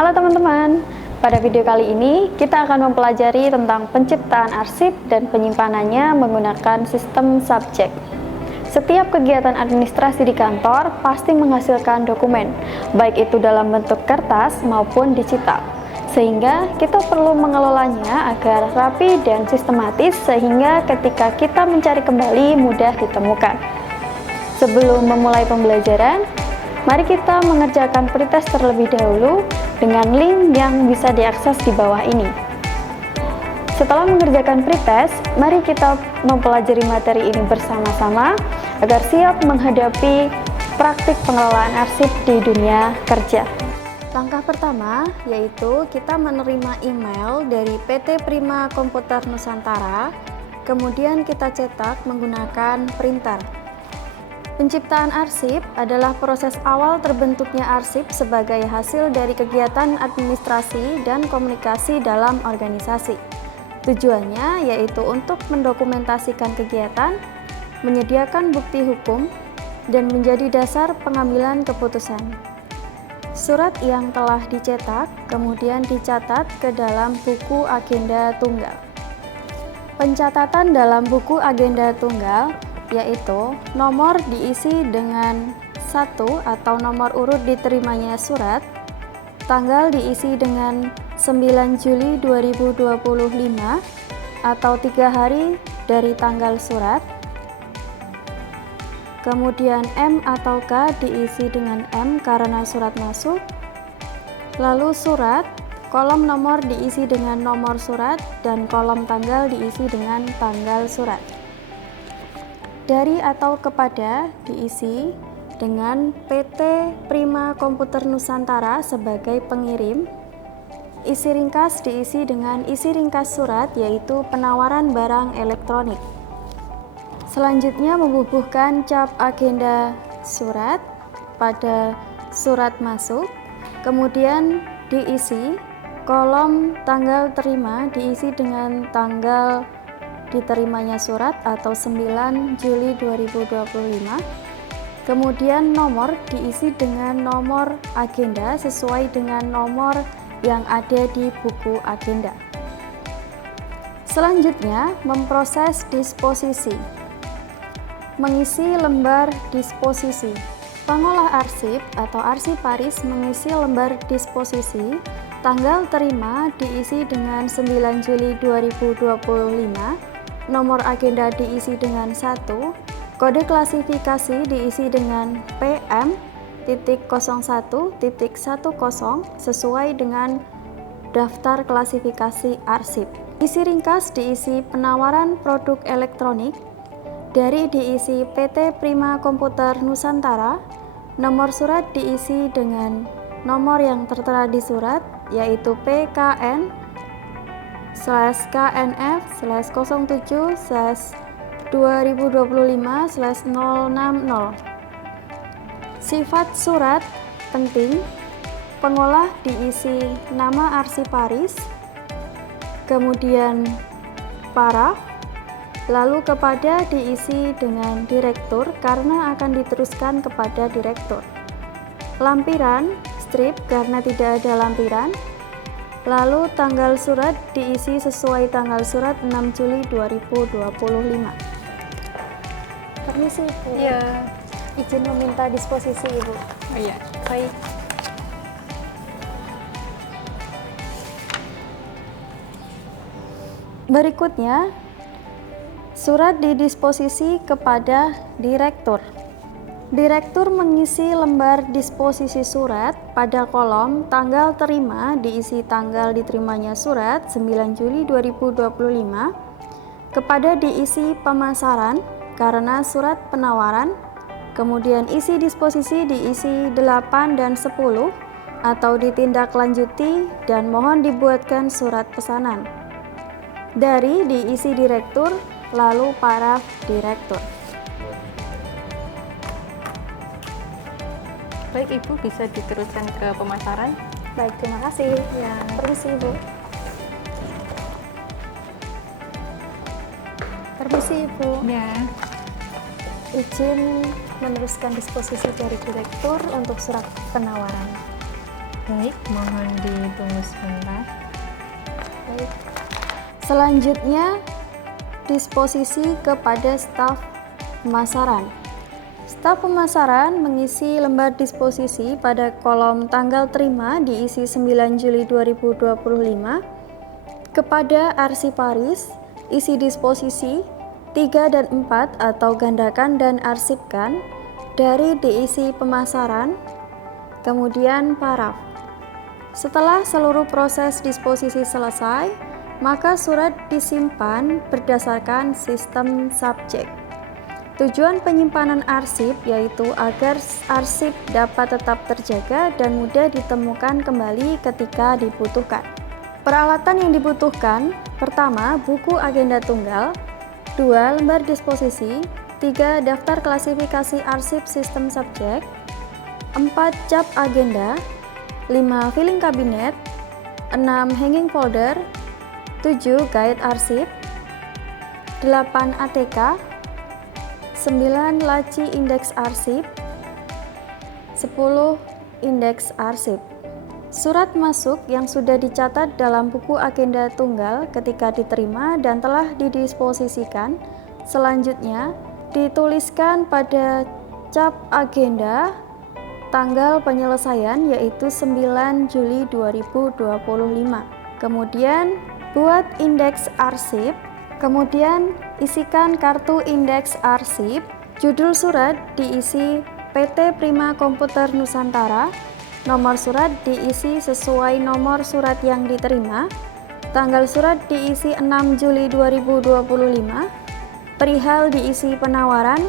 Halo teman-teman, pada video kali ini kita akan mempelajari tentang penciptaan arsip dan penyimpanannya menggunakan sistem subjek. Setiap kegiatan administrasi di kantor pasti menghasilkan dokumen, baik itu dalam bentuk kertas maupun digital. Sehingga kita perlu mengelolanya agar rapi dan sistematis sehingga ketika kita mencari kembali mudah ditemukan. Sebelum memulai pembelajaran, mari kita mengerjakan pretest terlebih dahulu dengan link yang bisa diakses di bawah ini. Setelah mengerjakan pretest, mari kita mempelajari materi ini bersama-sama agar siap menghadapi praktik pengelolaan arsip di dunia kerja. Langkah pertama yaitu kita menerima email dari PT Prima Komputer Nusantara, kemudian kita cetak menggunakan printer. Penciptaan arsip adalah proses awal terbentuknya arsip sebagai hasil dari kegiatan administrasi dan komunikasi dalam organisasi. Tujuannya yaitu untuk mendokumentasikan kegiatan, menyediakan bukti hukum, dan menjadi dasar pengambilan keputusan. Surat yang telah dicetak kemudian dicatat ke dalam buku agenda tunggal. Pencatatan dalam buku agenda tunggal yaitu nomor diisi dengan 1 atau nomor urut diterimanya surat, tanggal diisi dengan 9 Juli 2025 atau 3 hari dari tanggal surat, kemudian M atau K diisi dengan M karena surat masuk, lalu surat, kolom nomor diisi dengan nomor surat, dan kolom tanggal diisi dengan tanggal surat. Dari atau kepada diisi dengan PT Prima Komputer Nusantara sebagai pengirim. Isi ringkas diisi dengan isi ringkas surat yaitu penawaran barang elektronik. Selanjutnya membubuhkan cap agenda surat pada surat masuk, kemudian diisi kolom tanggal terima diisi dengan tanggal diterimanya surat atau 9 Juli 2025. Kemudian nomor diisi dengan nomor agenda sesuai dengan nomor yang ada di buku agenda. Selanjutnya, memproses disposisi. Mengisi lembar disposisi. Pengolah arsip atau arsiparis mengisi lembar disposisi. Tanggal terima diisi dengan 9 Juli 2025. Nomor agenda diisi dengan 1, kode klasifikasi diisi dengan PM.01.10 sesuai dengan daftar klasifikasi arsip. Isi ringkas diisi penawaran produk elektronik, dari diisi PT Prima Komputer Nusantara, nomor surat diisi dengan nomor yang tertera di surat yaitu PKN/07/2025/060. Sifat surat penting. Pengolah diisi nama arsiparis, kemudian paraf, lalu kepada diisi dengan direktur karena akan diteruskan kepada direktur. Lampiran, strip karena tidak ada lampiran. Lalu tanggal surat diisi sesuai tanggal surat 6 Juli 2025. Permisi Ibu. Iya. Izin meminta disposisi Ibu. Oh iya. Baik. Berikutnya, surat didisposisi kepada direktur. Direktur mengisi lembar disposisi surat pada kolom tanggal terima diisi tanggal diterimanya surat 9 Juli 2025, kepada diisi pemasaran karena surat penawaran, kemudian isi disposisi diisi 8 dan 10 atau ditindaklanjuti dan mohon dibuatkan surat pesanan. Dari diisi direktur, lalu paraf direktur. Baik Ibu, bisa diteruskan ke pemasaran. Baik, terima kasih. Ya. Permisi Ibu. Permisi Ibu. Ya. Izin meneruskan disposisi dari direktur untuk surat penawaran. Baik, mohon ditunggu sebentar. Baik. Selanjutnya, disposisi kepada staf pemasaran. Staf pemasaran mengisi lembar disposisi pada kolom tanggal terima diisi 9 Juli 2025 kepada arsiparis, isi disposisi 3 dan 4 atau gandakan dan arsipkan dari diisi pemasaran, kemudian paraf. Setelah seluruh proses disposisi selesai, maka surat disimpan berdasarkan sistem subjek. Tujuan penyimpanan arsip yaitu agar arsip dapat tetap terjaga dan mudah ditemukan kembali ketika dibutuhkan. Peralatan yang dibutuhkan: pertama, buku agenda tunggal, 2 lembar disposisi, 3 daftar klasifikasi arsip sistem subjek, 4 cap agenda, 5 filing kabinet, 6 hanging folder, 7 guide arsip, 8 ATK, 9 laci indeks arsip, 10 indeks arsip. Surat masuk yang sudah dicatat dalam buku agenda tunggal ketika diterima dan telah didisposisikan selanjutnya dituliskan pada cap agenda tanggal penyelesaian yaitu 9 Juli 2025. Kemudian buat indeks arsip, kemudian isikan kartu indeks arsip, judul surat diisi PT Prima Komputer Nusantara, nomor surat diisi sesuai nomor surat yang diterima, tanggal surat diisi 6 Juli 2025, perihal diisi penawaran,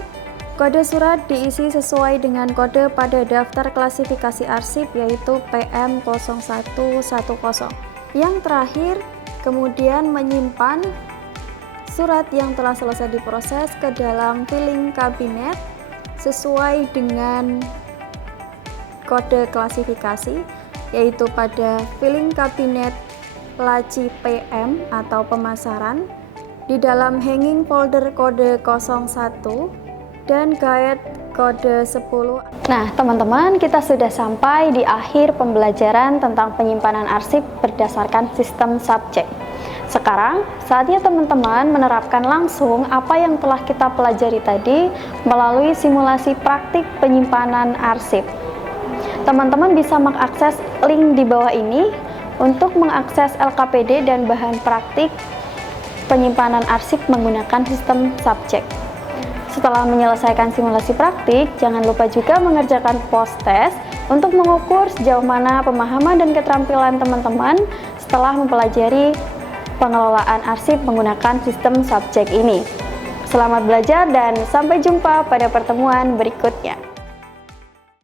kode surat diisi sesuai dengan kode pada daftar klasifikasi arsip yaitu PM0110. Yang terakhir, kemudian menyimpan surat yang telah selesai diproses ke dalam filing kabinet sesuai dengan kode klasifikasi yaitu pada filing kabinet laci PM atau pemasaran, di dalam hanging folder kode 01 dan guide kode 10. Nah, teman-teman, kita sudah sampai di akhir pembelajaran tentang penyimpanan arsip berdasarkan sistem subjek. Sekarang, saatnya teman-teman menerapkan langsung apa yang telah kita pelajari tadi melalui simulasi praktik penyimpanan arsip. Teman-teman bisa mengakses link di bawah ini untuk mengakses LKPD dan bahan praktik penyimpanan arsip menggunakan sistem subjek. Setelah menyelesaikan simulasi praktik, jangan lupa juga mengerjakan post test untuk mengukur sejauh mana pemahaman dan keterampilan teman-teman setelah mempelajari pengelolaan arsip menggunakan sistem subjek ini. Selamat belajar dan sampai jumpa pada pertemuan berikutnya.